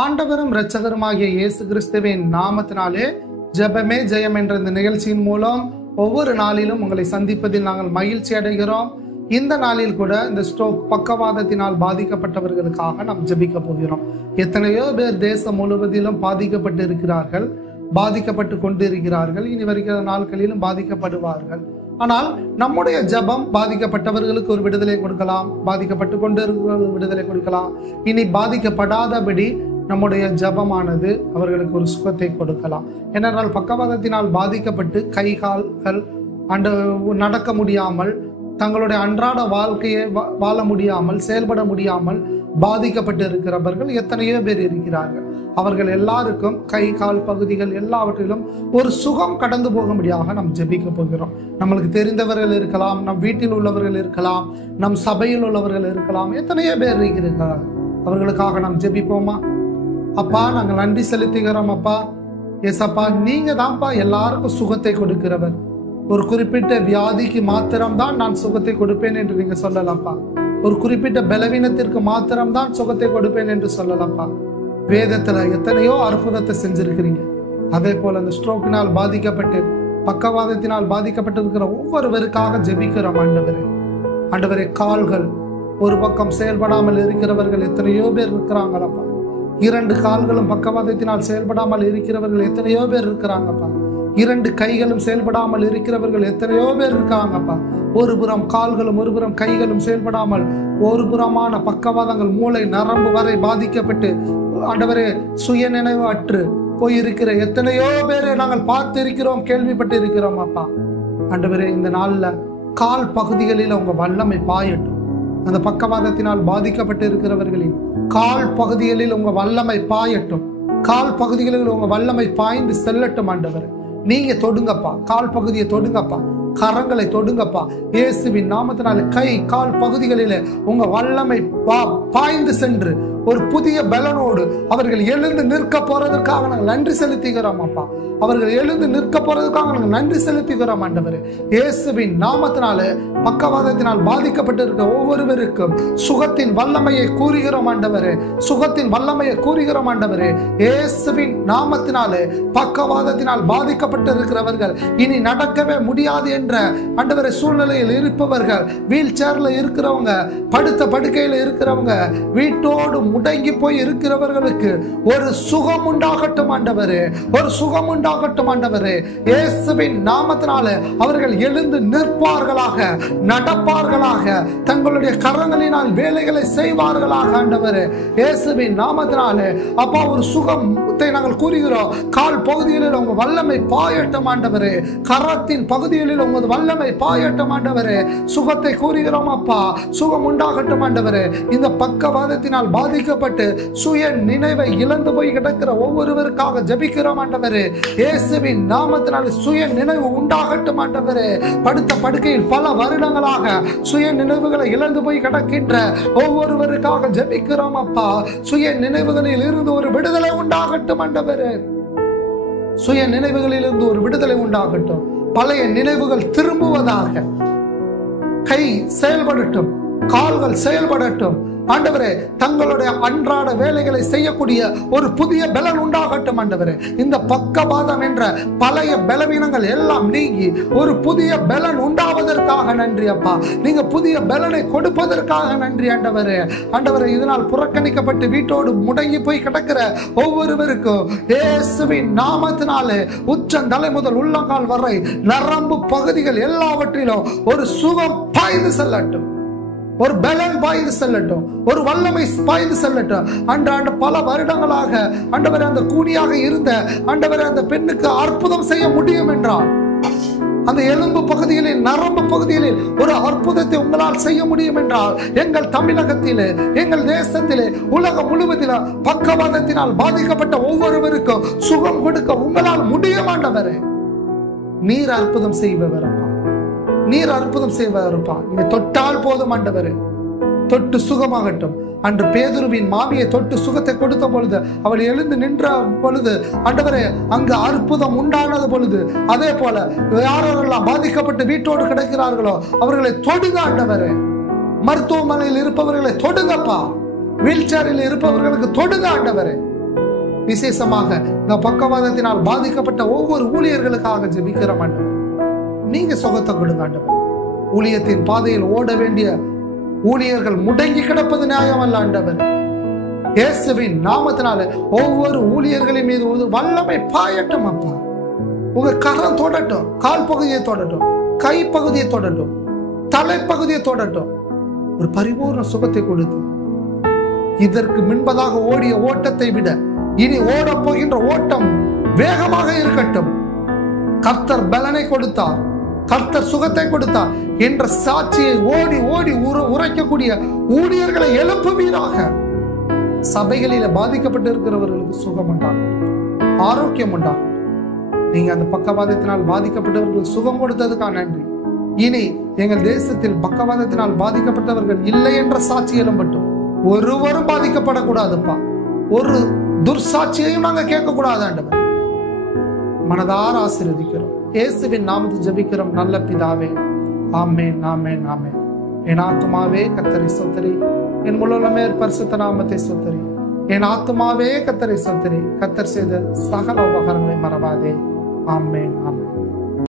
ஆண்டவரும் இரட்சகருமாகிய இயேசு கிறிஸ்துவின் நாமத்தினாலே ஜெபமே ஜெயம் என்ற இந்த நிகழ்ச்சியின் மூலம் ஒவ்வொரு நாளிலும் உங்களை சந்திப்பதில் நாங்கள் மகிழ்ச்சி அடைகிறோம். இந்த நாளில் கூட இந்த ஸ்ட்ரோக் பக்கவாதத்தினால் பாதிக்கப்பட்டவர்களுக்காக நாம் ஜெபிக்க போகிறோம். எத்தனையோ பேர் தேசம் முழுவதிலும் பாதிக்கப்பட்டு இருக்கிறார்கள், பாதிக்கப்பட்டு கொண்டிருக்கிறார்கள், இனி வருகிற நாட்களிலும் பாதிக்கப்படுவார்கள். ஆனால் நம்முடைய ஜெபம் பாதிக்கப்பட்டவர்களுக்கு ஒரு விடுதலை கொடுக்கலாம், பாதிக்கப்பட்டு கொண்டிருக்கிறவர்களுக்கு விடுதலை கொடுக்கலாம். இனி பாதிக்கப்படாதபடி நம்முடைய ஜெபமானது அவர்களுக்கு ஒரு சுகத்தை கொடுக்கலாம். ஏனென்றால் பக்கவாதத்தினால் பாதிக்கப்பட்டு கை கால்கள் நடக்க முடியாமல், தங்களுடைய அன்றாட வாழ்க்கையை வாழ முடியாமல், செயல்பட முடியாமல் பாதிக்கப்பட்டு இருக்கிறவர்கள் எத்தனையோ பேர் இருக்கிறார்கள். அவர்கள் எல்லாருக்கும் கை கால் பகுதிகள் எல்லாவற்றிலும் ஒரு சுகம் கடந்து போகும்படியாக நாம் ஜெபிக்க போகிறோம். நம்மளுக்கு தெரிந்தவர்கள் இருக்கலாம், நம் வீட்டில் உள்ளவர்கள் இருக்கலாம், நம் சபையில் உள்ளவர்கள் இருக்கலாம், எத்தனையோ பேர் இருக்கிறார்கள். அவர்களுக்காக நாம் ஜெபிப்போமா? அப்பா, நாங்கள் நன்றி செலுத்துகிறோம். அப்பா ஏசப்பா, நீங்க தான்ப்பா எல்லாருக்கும் சுகத்தை கொடுக்கிறவர். ஒரு குறிப்பிட்ட வியாதிக்கு மாத்திரம்தான் நான் சுகத்தை கொடுப்பேன் என்று நீங்க சொல்லலப்பா. ஒரு குறிப்பிட்ட பலவீனத்திற்கு மாத்திரம்தான் சுகத்தை கொடுப்பேன் என்று சொல்லலப்பா. வேதத்துல எத்தனையோ அற்புதத்தை செஞ்சிருக்கிறீங்க. அதே போல அந்த ஸ்ட்ரோக்கினால் பாதிக்கப்பட்டு பக்கவாதத்தினால் பாதிக்கப்பட்டிருக்கிற ஒவ்வொருவருக்காக ஜெபிக்கிறோம். ஆண்டவரே, கால்கள் ஒரு பக்கம் செயல்படாமல் இருக்கிறவர்கள் எத்தனையோ பேர் இருக்கிறாங்களப்பா. 2 கால்களும் பக்கவாதத்தினால் செயல்படாமல் இருக்கிறவர்கள் எத்தனையோ பேர் இருக்கிறாங்கப்பா. 2 கைகளும் செயல்படாமல் இருக்கிறவர்கள் எத்தனையோ பேர் இருக்காங்கப்பா. ஒரு புறம் கால்களும் ஒரு புறம் கைகளும் செயல்படாமல், ஒரு புறமான பக்கவாதங்கள் மூளை நரம்பு வரை பாதிக்கப்பட்டு ஆண்டவரே சுய நினைவு அற்று போயிருக்கிற எத்தனையோ பேரை நாங்கள் பார்த்து இருக்கிறோம், கேள்விப்பட்டு இருக்கிறோம் அப்பா. ஆண்டவரே, இந்த நாள்ல கால் பகுதிகளில் உங்க வல்லமை பாயட்டும். அந்த பக்கவாதத்தினால் பாதிக்கப்பட்டு இருக்கிறவர்களின் கால் பகுதிகளில் உங்க வல்லமை பாயட்டும். கால் பகுதிகளில் உங்க வல்லமை பாய்ந்து செல்லட்டும். ஆண்டவரே, நீங்க தொடுங்கப்பா, கால் பகுதியை தொடுங்கப்பா, கரங்களை தொடுங்கப்பா. இயேசுவின் நாமத்தினால கை கால் பகுதிகளிலே உங்க வல்லமை பாய்ந்து சென்று ஒரு புதிய பலனோடு அவர்கள் எழுந்து நிற்க போறதற்காக நாங்கள் நன்றி செலுத்துகிறோம் அப்பா. அவர்கள் எழுந்து நிற்க போறதுக்காக நாங்கள் நன்றி செலுத்துகிறோம் ஆண்டவரே. இயேசுவின் நாமத்தினாலே பக்கவாதத்தினால் பாதிக்கப்பட்டு இருக்க ஒவ்வொருவருக்கும் சுகத்தின் வல்லமையை கூறுகிறோம் ஆண்டவரே. சுகத்தின் வல்லமையை கூறுகிறோம் ஆண்டவரே. இயேசுவின் நாமத்தினாலே பக்கவாதத்தினால் பாதிக்கப்பட்டு இருக்கிறவர்கள், இனி நடக்கவே முடியாது என்ற ஆண்டவரே சூழ்நிலையில் இருப்பவர்கள், வீல் சேர்ல இருக்கிறவங்க, படுத்த படுக்கையில் இருக்கிறவங்க, வீட்டோடு முடங்கி போய் இருக்கிறவர்களுக்கு ஒரு சுகம் உண்டாகட்டும் ஆண்டவரே. ஒரு சுகம் உண்டாகட்டும் ஆண்டவரே. இயேசுவின் நாமத்தினாலே அவர்கள் எழுந்து நிற்பார்களாக, நடப்பார்களாக, தங்களுடைய கரங்களினால் வேலைகளை செய்வார்களாக ஆண்டவரே. இயேசுவின் நாமத்தினாலே அப்பா ஒரு சுகத்தை நாங்கள் கூறுகிறோம். கால் பகுதிகளில் உங்க வல்லமை பாயட்டும் ஆண்டவரே. கரத்தின் பகுதிகளில் உங்க வல்லமை பாயட்டும் ஆண்டவரே. சுகத்தை கூறுகிறோம் அப்பா. சுகம் உண்டாகட்டும் ஆண்டவரே. இந்த பக்கவாதத்தினால் பாதிக்கப்பட்டு சுய நினைவை இழந்து போய் கிடக்கிற ஒவ்வொருவருக்காக ஜெபிக்கிறோம் ஆண்டவரே. இயேசுவின் நாமத்தினால் சுய நினைவு உண்டாகட்டும் ஆண்டவரே. படுத்த படுக்கையில் பல வருடங்களாக சுய நினைவுகளை இழந்து போய் கிடக்கின்ற ஒவ்வொருவருக்காக ஜெபிக்கிறோம் அப்பா. சுய நினைவுகளில் இருந்து ஒரு விடுதலை உண்டாகட்டும் ஆண்டவரே. சுய நினைவுகளில் இருந்து ஒரு விடுதலை உண்டாகட்டும். பழைய நினைவுகள் திரும்புவதாக. கை செயல்படட்டும், கால்கள் செயல்படட்டும் ஆண்டவரே. தங்களுடைய அன்றாட வேலைகளை செய்யக்கூடிய ஒரு புதிய பலன் உண்டாகட்டும் ஆண்டவரே. இந்த பக்கவாதம் என்ற பழைய பலவீனங்கள் எல்லாம் நீங்கி ஒரு புதிய பலன் உண்டாவதற்காக நன்றி அப்பா. நீங்க புதிய பலனை கொடுப்பதற்காக நன்றி ஆண்டவரே. ஆண்டவரே, இதனால் புறக்கணிக்கப்பட்டு வீட்டோடு முடங்கி போய் கிடக்கிற ஒவ்வொருவருக்கும் இயேசுவின் நாமத்தினாலே உச்சந்தலை முதல் உள்ளங்கால் வரை நரம்பு பகுதிகள் எல்லாவற்றிலும் ஒரு சுகம் பாய்ந்து செல்லட்டும், ஒரு பலன் பாய்ந்து செல்லட்டும், ஒரு வல்லமை பாய்ந்து செல்லட்டும். அன்றாண்டு பல வருடங்களாக ஆண்டவரே அந்த கூனியாக இருந்த ஆண்டவரே அந்த பெண்ணுக்கு அற்புதம் செய்ய முடியும் என்றால், அந்த எலும்பு பகுதிகளில் நரம்பு பகுதிகளில் ஒரு அற்புதத்தை உங்களால் செய்ய முடியும் என்றால், எங்கள் தமிழகத்திலே, எங்கள் தேசத்திலே, உலகம் முழுவதிலும் பக்கவாதத்தினால் பாதிக்கப்பட்ட ஒவ்வொருவருக்கும் சுகம் கொடுக்க உங்களால் முடியும் ஆண்டவரே. நீர் அற்புதம் செய்பவர் அப்பா. நீர் அற்புதம் செய்வாருப்பா. நீங்க தொட்டால் போதும் ஆண்டவரே. தொட்டு சுகமாகட்டும். அன்று பேதுருவின் மாமியை தொட்டு சுகத்தை கொடுத்த பொழுது, அவள் எழுந்து நின்ற பொழுது ஆண்டவரே அங்கு அற்புதம் உண்டானது பொழுது, அதே போல யாரெல்லாம் பாதிக்கப்பட்டு வீட்டோடு கிடைக்கிறார்களோ அவர்களை தொடுங்க ஆண்டவரே. மருத்துவமனையில் இருப்பவர்களை தொடுங்கப்பா. வீல் சேரில் இருப்பவர்களுக்கு தொடுங்க ஆண்டவரே. விசேஷமாக இந்த பக்கவாதத்தினால் பாதிக்கப்பட்ட ஒவ்வொரு ஊழியர்களுக்காக ஜெபிக்கிறோம் ஆண்டவர். நீங்க சுகத்தை கொடுங்க ஆண்டவர். ஊழியத்தின் பாதையில் ஓட வேண்டிய ஊழியர்கள் முடங்கி கிடப்பது நியாயம் அல்ல ஆண்டவர். இயேசுவின் நாமத்தினால ஒவ்வொரு ஊழியர்களின் மீது ஒரு வல்லமை பாயட்டும் அப்பா. உங்க கரம் தொடட்டும், கால் பகுதியை தொடட்டும், கை பகுதியை தொடட்டும், தலைப்பகுதியை தொடட்டும். ஒரு பரிபூர்ண சுகத்தை கொடுத்து இதற்கு முன்பதாக ஓடிய ஓட்டத்தை விட இனி ஓட போகின்ற ஓட்டம் வேகமாக இருக்கட்டும். கர்த்தர் பலனை கொடுத்தார், கர்த்தர் சுகத்தை கொடுத்தார் என்ற சாட்சியை ஓடி ஓடி உரைக்கக்கூடிய ஊழியர்களை எழுப்புவீராக. சபைகளில பாதிக்கப்பட்டு இருக்கிறவர்களுக்கு சுகம் உண்டாகும், ஆரோக்கியம் உண்டாகும். நீங்க அந்த பக்கவாதத்தினால் பாதிக்கப்பட்டவர்களுக்கு சுகம் கொடுத்ததுக்காக நன்றி. இனி எங்கள் தேசத்தில் பக்கவாதத்தினால் பாதிக்கப்பட்டவர்கள் இல்லை என்ற சாட்சி எழும்பட்டும். ஒருவரும் பாதிக்கப்படக்கூடாதுப்பா. ஒரு துர்சாட்சியையும் நாங்க கேட்க கூடாது ஆண்டவர். மனதார ஆசீர்வதிக்கிறோம். இயேசுவின் நாமத்தில் ஜெபிக்கிறோம் நல்ல பிதாவே. ஆமென், ஆமென், ஆமென். என் ஆத்துமாவே கர்த்தரை ஸ்தோத்திரி, என் முழுமே பரிசுத்த நாமத்தை ஸ்தோத்திரி. என் ஆத்துமாவே கர்த்தரை ஸ்தோத்திரி, கர்த்தர் செய்த சகல உபகாரங்களை மறவாதே. ஆமென், ஆமென்.